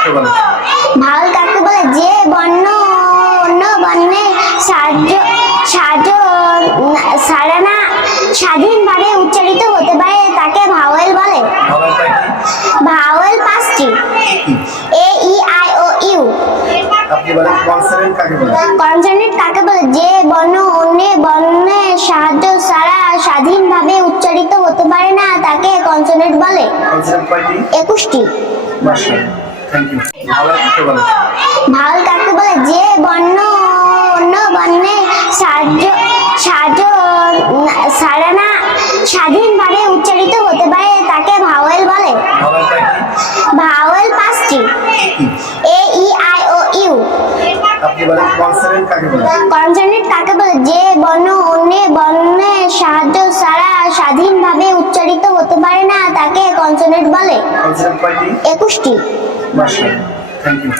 ভাওয়াল কাকে বলে? যে বর্ণ অন্য বর্ণের ছাড়া না স্বাধীনভাবে উচ্চারিত হতে পারে তাকে ভাওয়াল বলে। ভাওয়াল 5টি: A E I O U. Consonant কাকে বলে? কনসোনেন্ট কাকে বলে? যে বর্ণ অন্য বর্ণের সাহায্য ছাড়া স্বাধীনভাবে উচ্চারিত হতে পারে না তাকে কনসোনেন্ট বলে। 21টি। Thank you. ভাওয়াল কাকে বলে? ভাওয়াল কাকে বলে? যে বর্ণ অন্য বর্ণের সাহায্য ছাড়া না স্বাধীনভাবে উচ্চারিত হতে পারে তাকে ভাওয়াল বলে। ভাওয়াল 5টি: A E I O U. Consonant কাকে বলে? কনসোনেন্ট কাকে বলে? যে বর্ণ অন্য বর্ণের সাহায্য ছাড়া স্বাধীনভাবে উচ্চারিত হতে পারে না তাকে কনসোনেন্ট বলে। 21টি। Thank you.